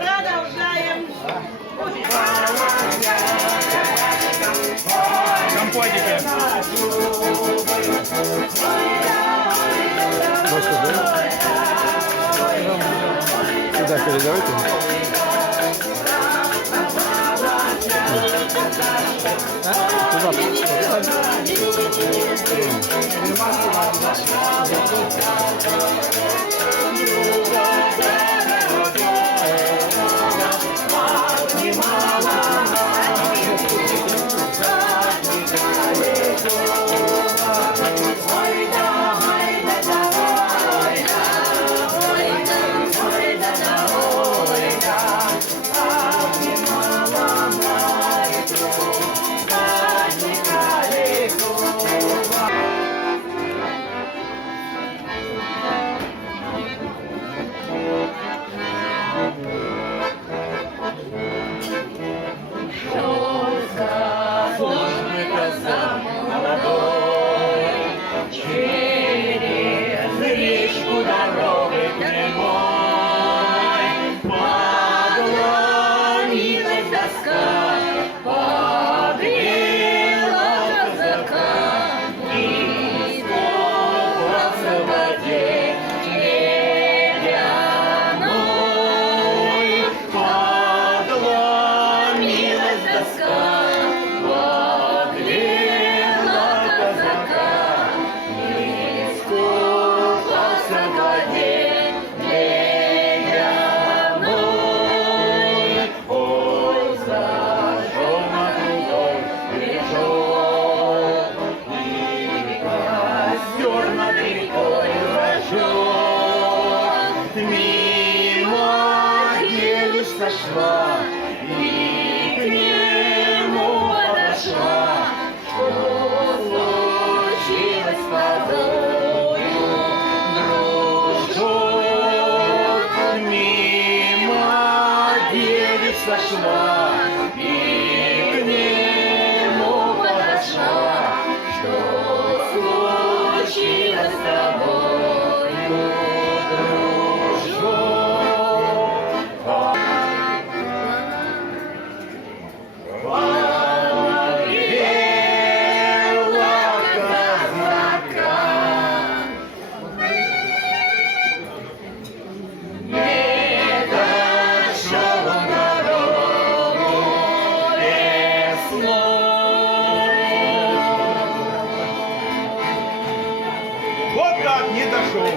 Продолжаем. Компотики. Сюда передавайте. Сошла и к нему подошла, что случилось с тобою, дружок? Мимо девиц сошла и к нему подошла, что случилось с тобою, дружок? Вот так не дошел.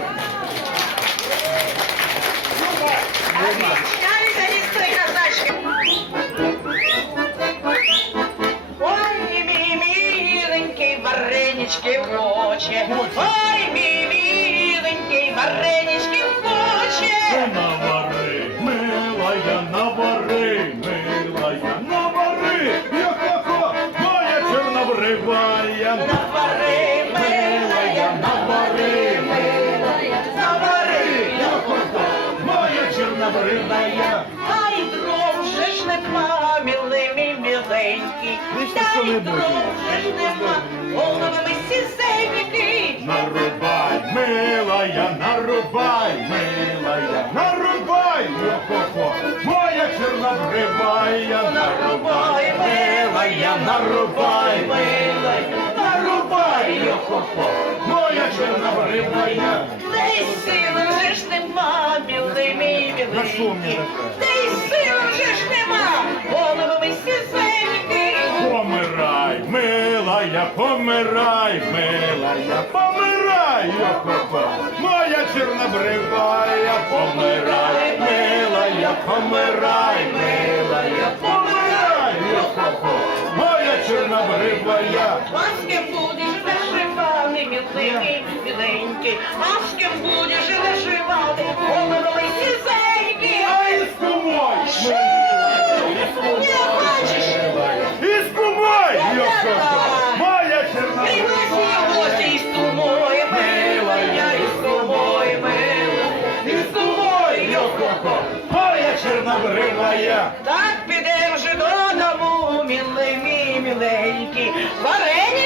Ой, миленький, варенички в коче. Ой, миленький, варенички в коче. Навари, милая, навари, милая, навари. Йо-хо-хо, моя чорнобривая. Навари, милая, навари, милая, навари. Йо-хо-хо, моя чорнобривая. Ай, друже ж нема, милий мій миленький. Дай, друже ж нема, головами сізейники. Нарубай, милая, нарубай, милая, нарубай. Йо-хо-хо, моя чорнобривая. Нарубай, милая, нарубай, милая, нарубай. Йо-хо-хо, моя чорнобривая. Дай сили вже ж нема, милий мій миленький. Дай сили вже ж нема, головами сізейники. Помирай, милая, помирай, милая, помирай, йо-хо-хо, моя чорнобривая, помирай, милая, помирай, милая, помирай, йо-хо-хо, моя чорнобривая. А з ким будеш вишивати, милий миленький? А з ким будеш вишивати, головами сізейки? А із кумой, Не бачиш? із кумой, йо-хо-хо, моя Пригласи чорнобривая. гостей з тобою, милая, і з тобою, милая, і з тобою, Йо-хо-хо, моя чорнобривая. Так підемо вже додому, милий мій миленький. Варення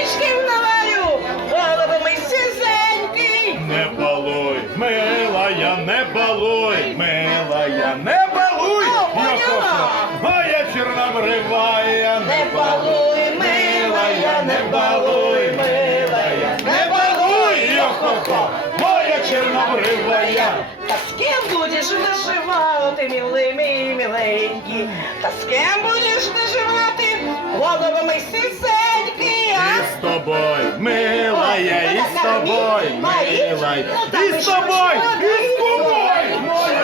не балуй, милая, не балуй, йо-хо-хо, моя чорнобривая. Та з ким будеш наживати, милий мій миленький? Та з ким будеш наживати? Головами сисеньки, а? И с тобой, милая, и с тобой, милая, и с тобой, и с тобой, моя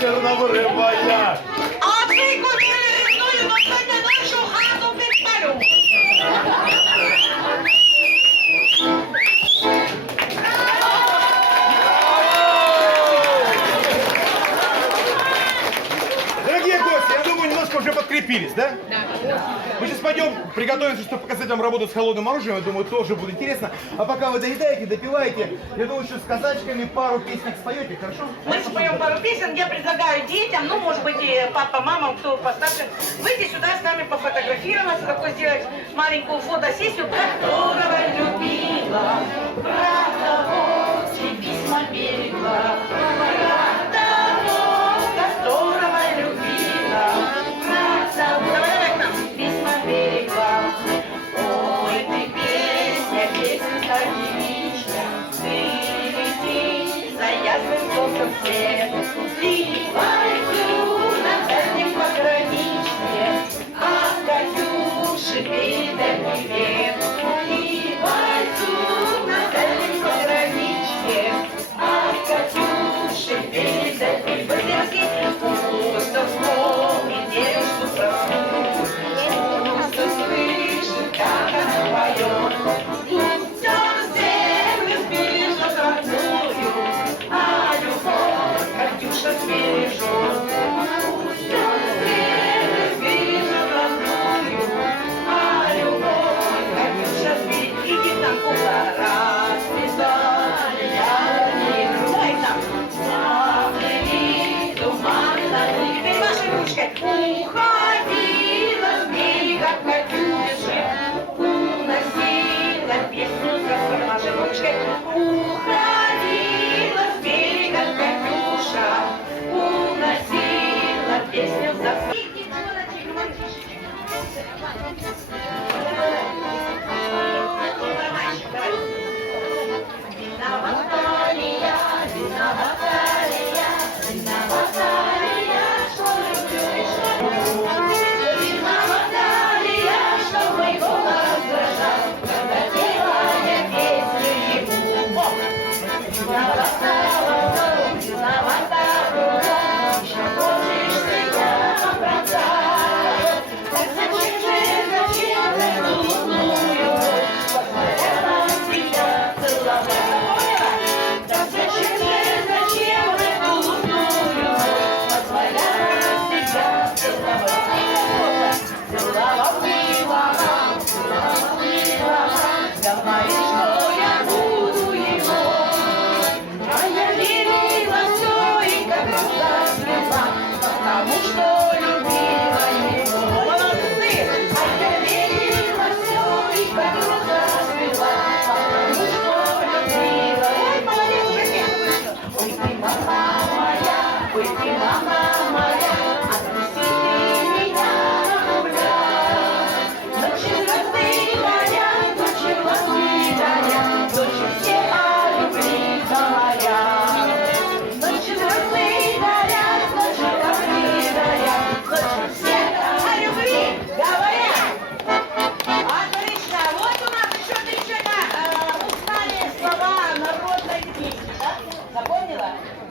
чорнобривая. А ти купили рідною, но сьогодні нашу хату підпалю. Дорогие гости, я думаю, немножко уже подкрепились, да? Мы сейчас пойдем приготовимся, чтобы показать вам работу с холодным оружием. Я думаю, тоже будет интересно. А пока вы доедаете, допиваете, я думаю, что с казачками пару песен споете, хорошо? Мы споем пару песен. Я предлагаю детям, ну, может быть, и папа, мама, кто постарше, выйти сюда с нами пофотографироваться, такой сделать маленькую фотосессию, которого любила, правда, очень письма берегла, того, которого любила, правда, давай к нам, письма берегла. Ой, ты песня, песенка девичья, ты лети за ясным солнцем свет, сливайся на дальнем пограничье, а Катюши передай привет. Сливайся на дальнем пограничье, а Катюши передай привет. Пусть вспомнит девушку простую, пусть услышит, как она поет, пусть он землю сбережет родную, а любовь Катюша сбережет. Пусть он землю сбережет родную, а любовь Катюша сбережет. Иди там куда расписали, давай там. Заплыли туманы над теперь вашей ручкой. Уходила змейка Катюши, уносила песню за собой вашей ручкой. Уходила змейка Катюша, уносила песню за собой.